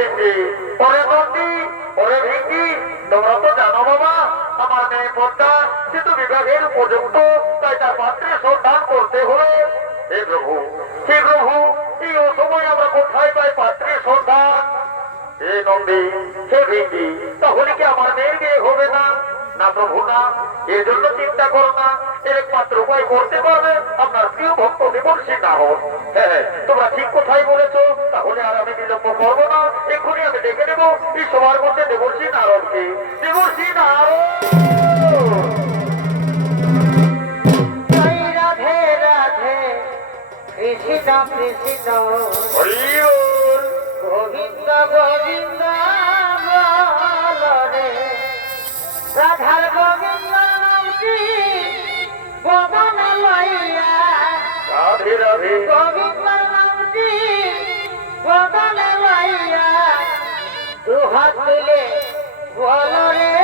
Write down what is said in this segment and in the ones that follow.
ভিঙ্গি, ওরে নন্দী, ওরে ভিঙ্গি, তোমরা তো জানো বাবা আমার মেয়ে পদ্মা কিন্তু বিবাহের উপযুক্ত, তাই তার পাত্রে সন্ধান করতে হবে। হে প্রভু, হে প্রভু, এই অসময় আমরা কোথায় পাই পাত্রের সন্ধান? হে নন্দী, হে ভিঙ্গি, তাহলে কি আমার মেয়ের বিয়ে হবে না? না প্রভু না, এর জন্য চিন্তা করো না, এর একমাত্র উপায় করতে পারবে আপনার প্রিয় ভক্ত দেবর্ষী নারদ। হ্যাঁ, তোমরা ঠিক কোথায় বলেছো, তাহলে আর আমি বিলম্ব করবো না, এক্ষুনি আমি ডেকে নেবো এই সবার মধ্যে দেবর্ষী নারদকে। দেবর্ষী নারদ! রাধে রাধে কৃষ্ণ কৃষ্ণ হরি বল। গোবিন্দ গোবিন্দ বল রে, রাধার গোবিন্দ নামটি গোপনে লইয়া, রাধে রাধে গোবিন্দ নামটি গোপনে লইয়া, দুহাত মিলে বল রে,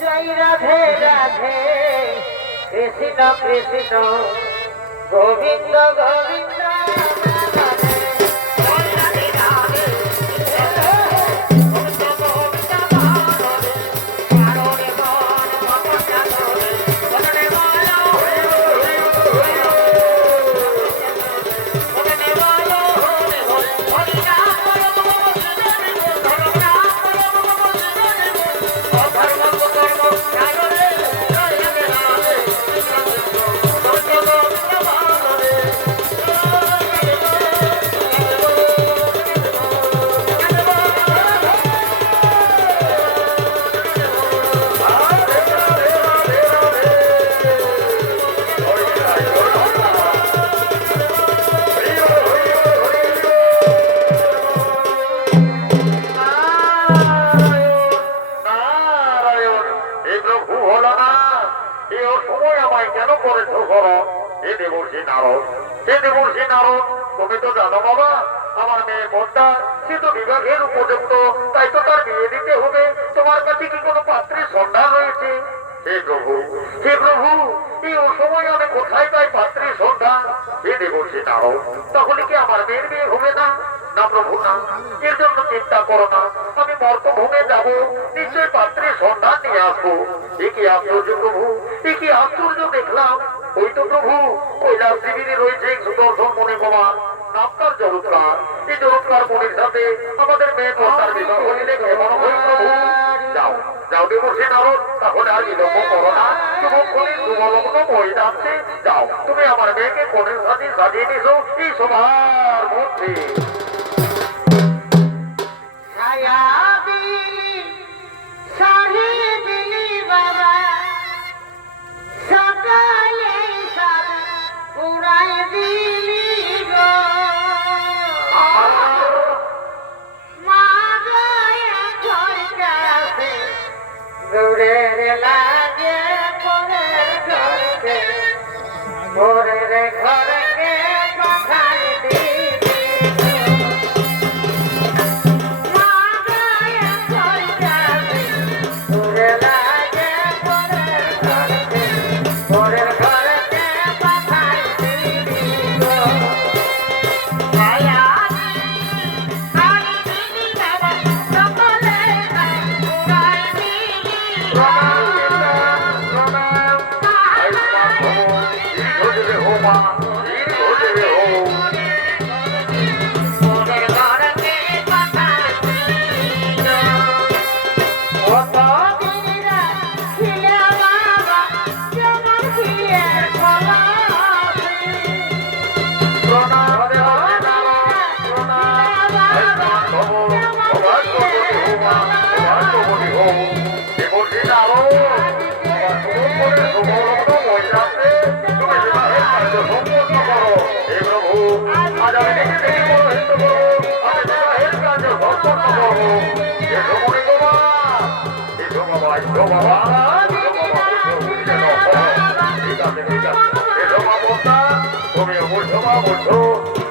জয় রাধে রাধে কৃষ্ণ কৃষ্ণ গোবিন্দ গোবিন্দ। তুমি তো জানো বাবা আমার মেয়ে পদ্মা সে তো বিবাহের উপযুক্ত, তাই তো তার বিয়ে দিতে হবে। তোমার কাছে কি কোনো পাত্রের সন্ধান রয়েছে? হে প্রভু, হে প্রভু, এই অসময় আমি কোথায় পাই পাত্রের সন্ধান? হে দেবর্ষী নারদ, তাহলে কি আমার মেয়ের বিয়ে হবে না? না প্রভু না, এর জন্য চিন্তা করো না, আমি মর্তভূমে যাব, নিশ্চয় পাত্রের সন্ধান নিয়ে আসবো। এ কি আশ্চর্য প্রভু, এ কি আশ্চর্য দেখলাম! ওই তো প্রভু কৈলাস শিবিরে রয়েছে সুদর্শন মনে ভগবান নামকার জরুৎকার। এই জরুৎকার মনির সাথে আমাদের মেয়ে পদ্মার বিবাহ হইলে কেমন হই প্রভু? যাও যাও দেবর্ষী নারদ, তাহলে আর বিলম্ব করো না, শুভক্ষণে শুভলগ্ন বই যাচ্ছে। যাও তুমি আমার মেয়েকে কনের সাথে সাজিয়ে নিছো এই সবার মধ্যে। ছায়া দিলি শাড়ি দিলি বাবা, সকালে সব উড়াই দিলি গো, মা গয়া ঘরটাতে দূরের লাগে পরের ঘরকে, পরের ঘরকে পাঠাই দিলি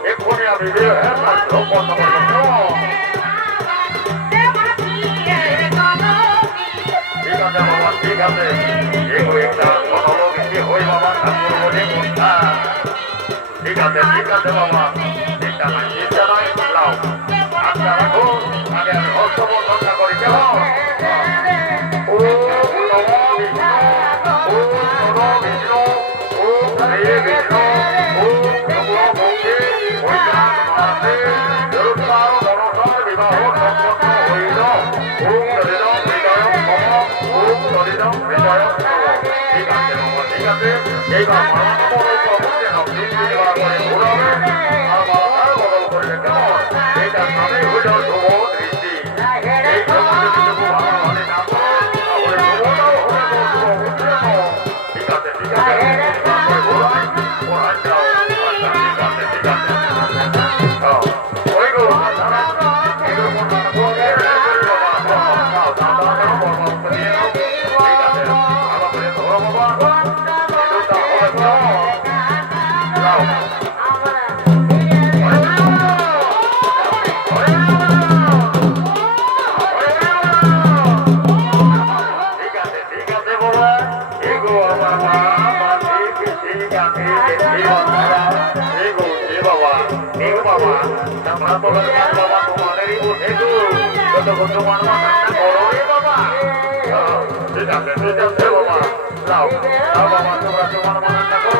এক্ষুনি আমি ঠিক আছে ঠিক আছে বাবা, চিন্তা নাই লাও আচ্ছা রাখো আগে আমি হস্তবন্ধনটা করি কেমন ও নমো বিষ্ণু ও নমো বিষ্ণু ও হরে বিষ্ণু ও নমো ভক্তি বৈদ্যনাথ মহারাজে জরুত্তার মনসার বিবাহ সম্পন্ন হইল ওম হরিদম হৃদয়ম নম ওম হরিদম হৃদয়ম নম ঠিক আছে মামা ঠিক আছে এইবার মালা বদল করতে হবে এইবার করে ঘুরাবে আর মালাটার বদল করবে কেমন এইটার নামে হইল শুভ দৃষ্টি এই জন্য যদি কেউ ভালোভাবে না করে তাহলে শুভটাও হবে শুভ উঠবে না ঠিক আছে ঠিক আছে ঘোরাই ঘোরাই যাও আচ্ছা ঠিক আছে ঠিক আছে ওই গো দাদা এগুলো মনে ঠিক আছে বাবা যাও যাও বাবা তোমরা তোমার মানাটা করো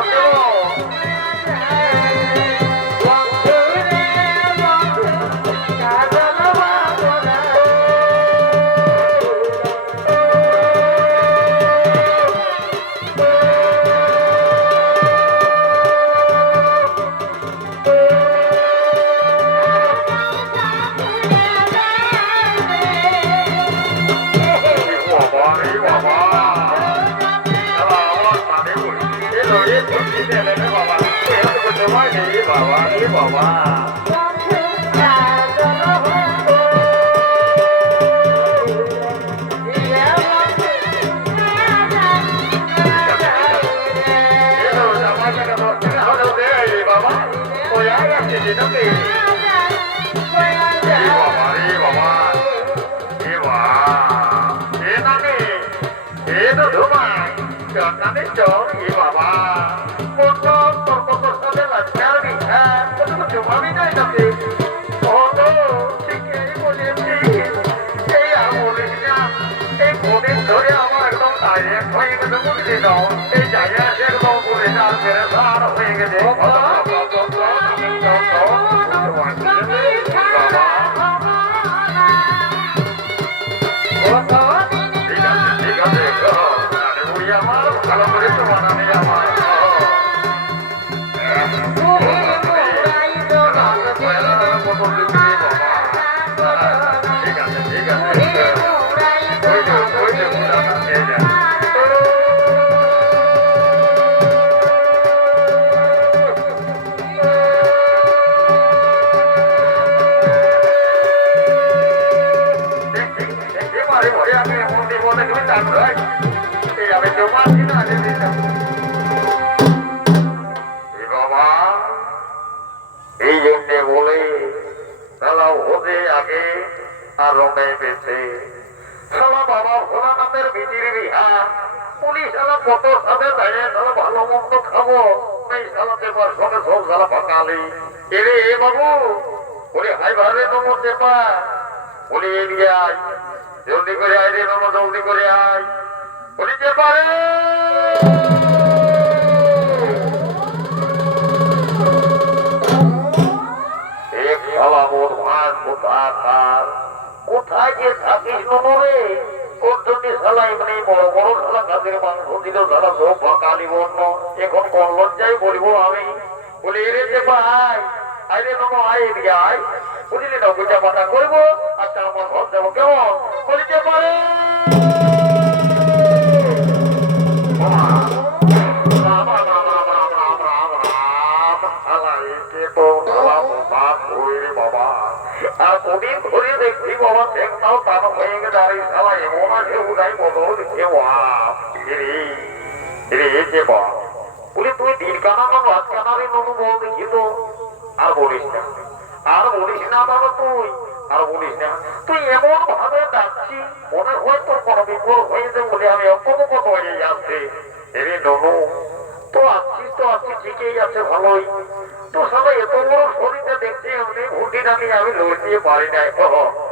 বাবা এই জায়গা একদম করে চাল করে সার হয়ে গেছে ঠিক আছে আমার ভালো করে তো বানানি আমার ঠিক আছে ঠিক আছে এই জন্যে বলে সালা ওদে আগে আর রঙে পেছে সালা বাবা ভোলানাথের বিচির বিহার পুলিশ সালা কত সাথে দাঁড়িয়ে সালা ভালো মন্দ খাবো এই সালা পেপার সঙ্গে সব সালা ফাঁকালি এরে এ বাবু বলে হাই ভাবে তোমার চেপা বলে এগিয়ে আয় জলদি করে আয় রে মামা জলদি করে আয় বলি চেপা রে এক শালা মোর ভাত কোথাকার কোথায় যে থাকিস নুনু রে ওর জন্য শালা এমনি বড় বড় শালা কাদের মাংস দিল শালা সব ফাঁকালি বন্য এখন কোন লজ্জায় বলবো আমি বলি এরে চেপা আয় আয় রে নুনু আয় এদিকে আয় বুঝলি না পূজা পাতা করবো আচ্ছা আমার ঘর যাবো কেমন বলি চেপা রে আর কদিন ধরে দেখছি বাবা ঠেকটাও টানো হয়ে গেছে আর এই শালা এমন আছে উদাই বদল দিচ্ছে বলি তুই দিন কানা না রাত কানারে ননু বল দেখি তো আর বলিস না বাবা তুই আর বলিস না তুই এমন ভাবে ডাকছি মনে হয় তোর কোনো বিপদ হয়েছে বলে আমি অপমুখ হয়ে যাচ্ছে এরে ননু তো আসছিস ঠিকই আছে ভালোই তো সবাই এত বড় শরীরে দেখছি এমনি ভুটি নামি আমি লোন দিয়ে পারি নাই।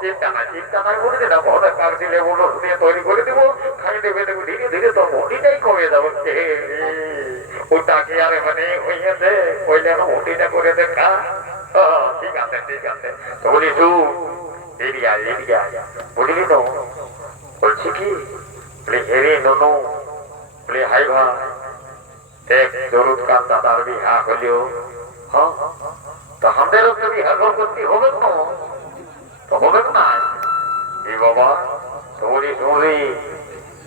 চিন্তা নাই বলে যেটা ভরে কার দিলে বলো দিয়ে তৈরি করে দেবো, খাই দেবে দেবো, ধীরে ধীরে তোর ভুটিটাই কমে যাবে। ওটা কি আর মানে হইয়াছে, ওই যেন ভুটিটা করে দেখা। ঠিক আছে তো বলি এরিয়া বুঝলি তো? বলছি কি বলে হেরে ননু বলে হাই ভাই এক জরুর কাজ দাদার বিহা হলেও তো আমাদেরও তো বিহা করতে হবে তো হবে না। এ বাবা তুমি শুনলি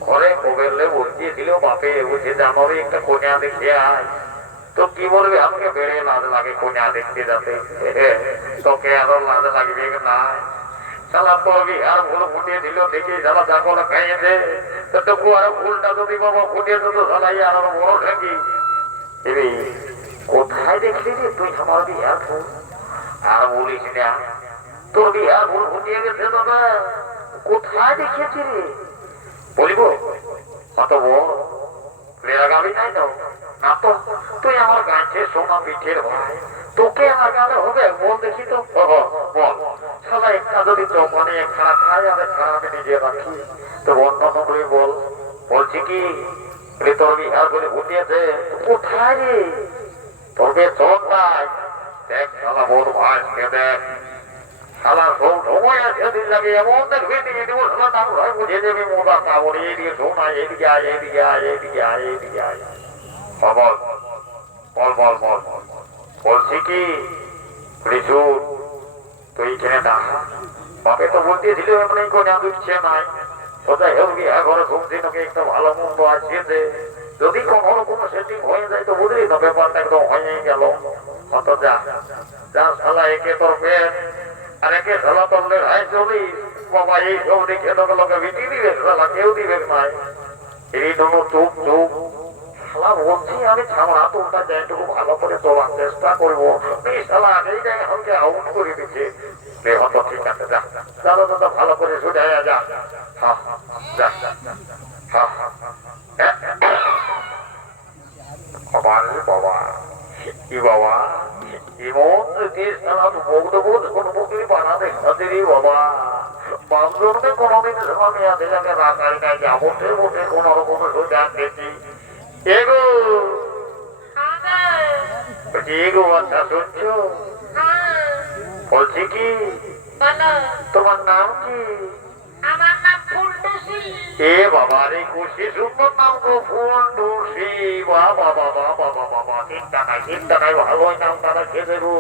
ঘরে কবেলে বলছিয়েছিল বাপে বলছে যে আমারই একটা কন্যা দেখে আয়। তো কি বলবে আমাকে বেড়ে লাজ লাগে কন্যা দেখতে যাতে, তোকে আরো লাজ লাগবে না। সালা তোর বিহার ভুল ফুটিয়ে দিল দেখি সালা চাকলা খাইয়েছে, তো তবু আরো ফুলটা যদি বাবা ফুটিয়ে দিত সালাই আরো বড় থাকি। কোথায় দেখলি রে তুই আমার বিহার ফুল? আর বলিস না তোর বিহার ভুল ফুটিয়ে গেছে দাদা, কোথায় দেখেছি রে? বলিব অত বড় লাগাবি নাই তো না তো, তুই আমার গাছে সোনা পিঠের ভাই, তোকে লাগালে হবে বল দেখি তো। বল সালা একটা যদি দোকানে একখানা খাই আর একখানা আমি নিজে রাখি, তো বন্ধন তুই বল। বলছি কি তোর বিহার করে ফুটিয়েছে কোথায় রে? তোকে চোখ ভাই দেখ সালা বোধ ভাই দেখ সালা সব সময় আছে দিন লাগে এমন দেখবি দিয়ে দেবো সালা নাম ঘরে বুঝে দেবে মোদা তা বলে এদিকে শোনা এদিকে আয় এদিকে আয় এদিকে আয় এদিকে আয়। বল বল বল বল বলছি কি রিসুর তুই এখানে দেখা বাপে তো বলতেছিল এমনি কোনা দিচ্ছে নাই, কোথায় হোক গিয়ে ঘরে ঘুমছি নাকি একটা ভালো মন্দ আছে, যদি কখনো কোনো সেটিং হয়ে যায় তো বুঝলি না ব্যাপারটা একদম হয়ে গেল। অত যা যা সালা একে তোর পেট আর একে সালা তোর লেখায় চলি বাবা, এই সব দেখে তোকে লোকে বিটি দিবে সালা কেউ দিবে নাই। এই জন্য চুপ শালা বলছি আমি ছাড়া তোমরা যেটুকু ভালো করে তোলার চেষ্টা করবো, শালা আগেই যাই আমাকে আউট করে দিচ্ছে। ঠিক আছে যা দাদা দাদা ভালো করে শুনে যা। বাবা কি বাবা এমন বৌদ্ধবোধ কোনমুখী বানাতে খাতে বাবা, বান্ধবকে কোনোদিন আমি আগে আগে রাখাই নাই, যাবতে বসে কোন রকম সোজা দেখি এগো এগো। আচ্ছা শুনছো বলছি কি তোমার নাম কি? আমার নাম ফুলটুসি। এ বাবা রে খুশি সুন্দর নাম তো ফুলটুসি। বাবা বাবা বাবা বাবা চিন্তা নাই ভালোই নাম তারা খেতে গো।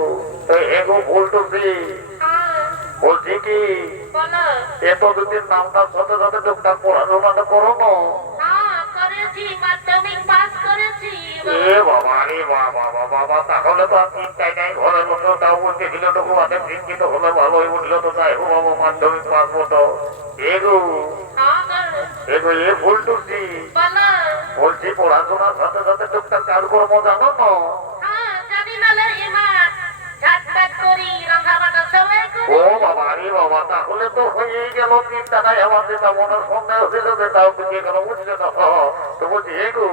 এগো ফুলটুসি বলছি কি এত দুদিন নামটার সাথে সাথে টুকটাক পড়াশোনাটা করো না? এ বাবা রে বাবা বাবা তাহলে তো আর চিন্তাই নাই, ঘরের মতো তাও বলতে ছিল টুকু আগে শিক্ষিত হলে ভালোই উঠলো তো তাই হো বাবা মাধ্যমিক পাস মতো। এগো এগো এ ফুলটুসি বলছি পড়াশোনার সাথে সাথে টুকটাক কাজকর্ম জানো না? ও বাবা রে বাবা তাহলে তো হয়েই গেল, চিন্তা নাই আমার যেটা মনে সন্দেহ ছিল সেটাও বুঝিয়ে গেল বুঝলে না। তো বলছি এগো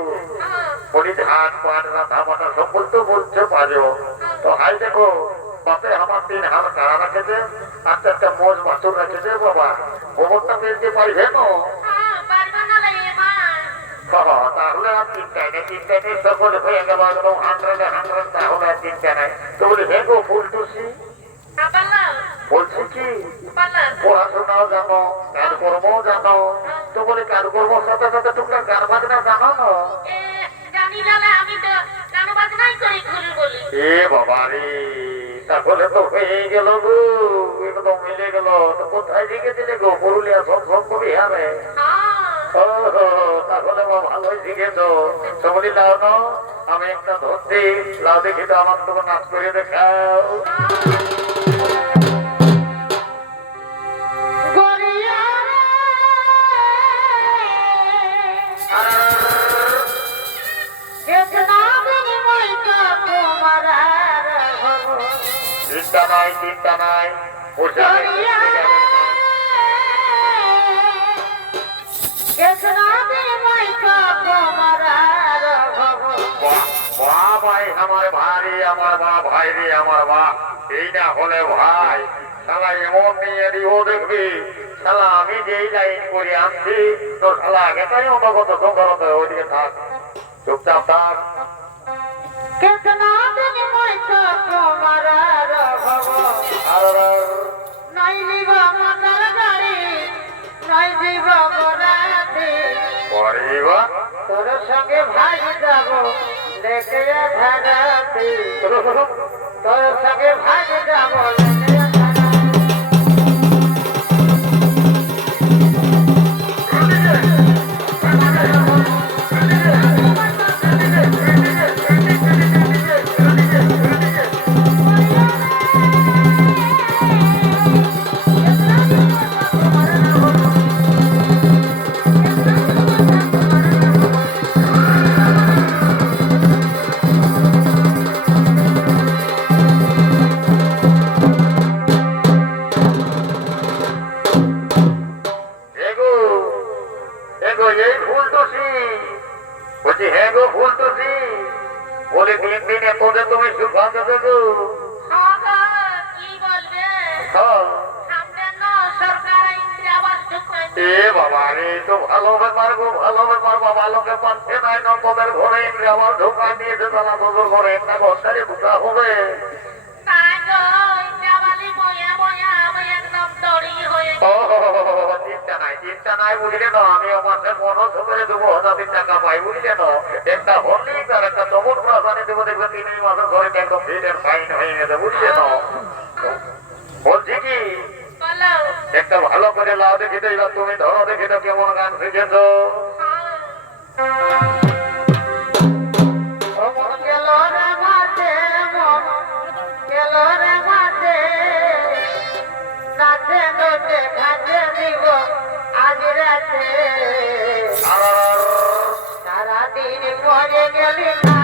বলি ধান পান রাধা বাটা সব বলতে বলছে পারো তো হাই দেখো বাপে আমার 3 হাল কাড়া রাখেছে আর 4টা মোষ বাছুর রাখেছে বাবা, গোবরটা ফেলতে পারবে না? তাহলে আর চিন্তাই নেই সকল হয়ে গেল একদম 100 তাহলে আর চিন্তা নাই। তো বলি হে গো ফুলটুসি বলছি কি পড়াশোনাও জানো কাজকর্মও জানো, তো বলি কাজকর্মের সাথে সাথে টুকটাক গান বাজনা জানো না? এ বাবা রে তাহলে তো হয়ে গেল গো, একদম মিলে গেল। তো কোথায় শিখেছিলে গো? পুরুলিয়া সব বিহারে? তাহলে ভালোই শিখেছ। তো বলি লাও না আমি একটা ধরছি, লাও দেখি তো আমার তোমার নাচ করে দেখাও। চিন্তা নাই আমার ভারী আমার মা, ভাই রে আমার মা, এই না হলে ভাই শালা এমন নিয়ে দিও দেখবি শালা আমি যেই লাইন করে আনছি তো শালা এটাই অবগত সংগত ওইদিকে থাক, চুপচাপ থাক। কেতনা দিন মইছ তোমার রহব নাই জীব মতার গাড়ি নাই জীব বরাতি পরিবা তোর সঙ্গে ভাই যাব দেখে ধারাতি তোর সঙ্গে ভাই যাব দেখে এগো এগো এই ফুলটুসি বলছি, হ্যাঁ গো ফুলটুসি বলে 3 দিনে তোদের তুমি সুখান্ত দেবো। কি বলবে হ্যাঁ। সামনে না সরকার ইন্দিরা আবাস ঢুকবে এ বাবা রে, তো ভালো ব্যাপার গো, ভালো ব্যাপার। বাবা লোকে পাচ্ছে নাই না তোদের ঘরে আমার ঢোকা দিয়েছে, তারা তোদের ঘরে একটা ঘন্টারে ঢুকা হবে। তাই গো ইন্দিরাবালি বয়া বয়া আমি একদম দড়ি হয়ে ও চিন্তা নাই বুঝলে না, আমি আমাদের মনোজ করে দেবো 1000 টাকা পাই বুঝলে না। একটা হরলিক্স আর একটা চমন প্রাসানে দেবো, দেখবে 3 মাসের ঘরে একদম ফিটের ফাইন হয়ে গেছে বুঝলে না। বলছি কি বলো একটা ভালো করে লাও দেখি তো, এবার তুমি ধরো দেখি তো কেমন গান শিখেছো। মন গেল রে মাঝে মন গেল রে মাঝে নাচে নাচে ঘাটে দিব আজ রাতে আর সারাদিন পরে গেলি না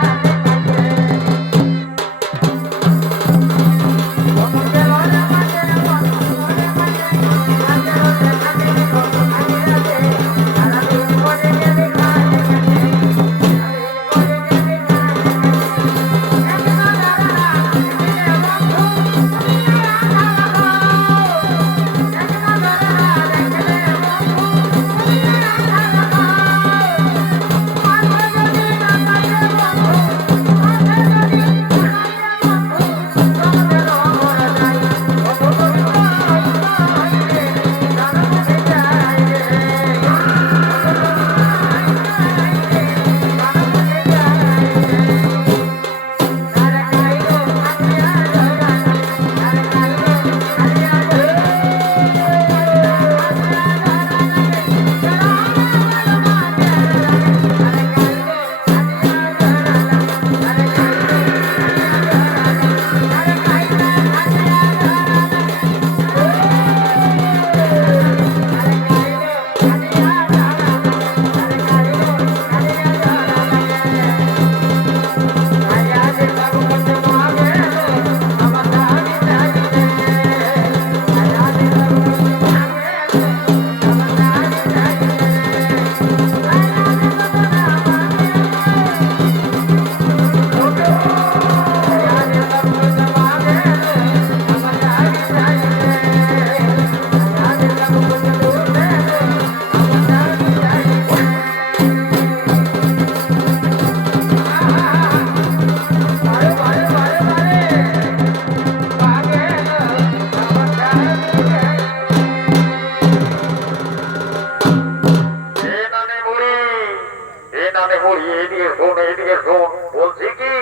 বলছি কি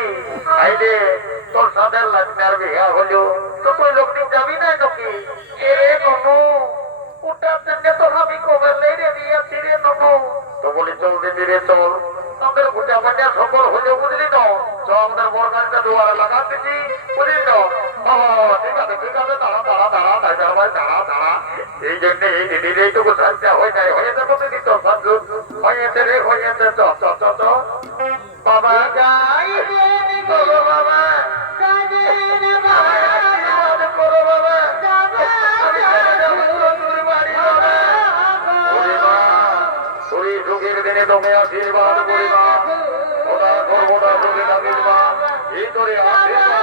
আইলে তোর সাথে লাগনার বিয়া হলো তো তুই লোকটি যাবি না নাকি? এরে ননু ওটার জন্য তো আমি কবে লেরে দিয়েছি রে ননু। তো বলি চল দিদি রে চল, আমাদের ভুটা ভাটা সফল হলো বুঝলি তো। তো আমাদের বরগানটা দুয়ারে লাগাতেছি বুঝলি তো। ঠিক আছে ঠিক আছে, দাঁড়া দাঁড়া দাঁড়া দাঁড়া ভাই দাঁড়া দাঁড়া। এই জন্য এই দিদির এইটুকু সাজা হয়ে যায়, হয়েছে প্রতিদিন তো সাজু হয়েছে রে হয়েছে। চ চ চ চ বাবা যাই করো বাবা, করো বাবা, সুখের দিনে তোকে আশীর্বাদ করিবা, ওটা করবো না তোকে ডাকিবা, এই করে আশীর্বাদ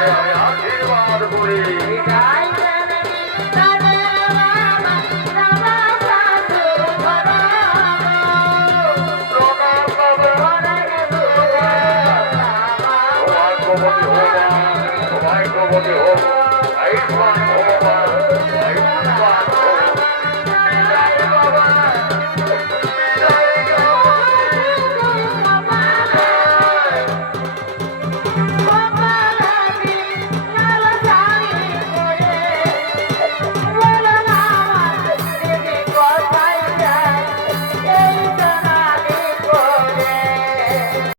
করে আমি আশীর্বাদ করি। সৌভাগ্যবতী হোক, সৌভাগ্যবতী হোক, আয়ুষ্মান ভগবান।